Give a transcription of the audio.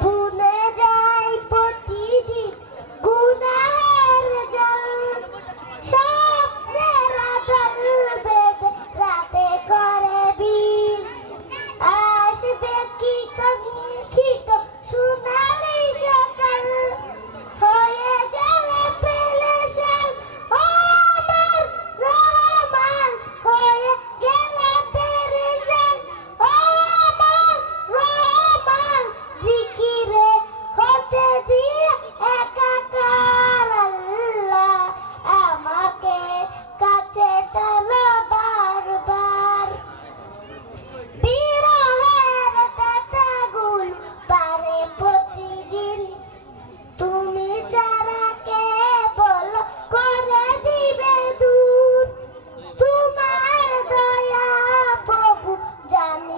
ভুলে যাই প্রতিদিন গুনাহের জাল, স্বপ্নের আঁচল বেঁধে রাতে করে বিন, আসবে কি কাঙ্ক্ষিত সোনালি সকাল, হয়ে গেলে পেরেশান ও আমার রহমান, হয়ে গেলে পেরেশান ও আমার রহমান, জিকিরে হতে দিয়ে একাকার আল্লাহ, আমাকে কাছে টানো বারবার। বিরহের ব্যথাগুলো পারে প্রতিদিন, তুমি যারা কে বলো করে দিবে দূর, তোমার দয়া প্রভু জানি।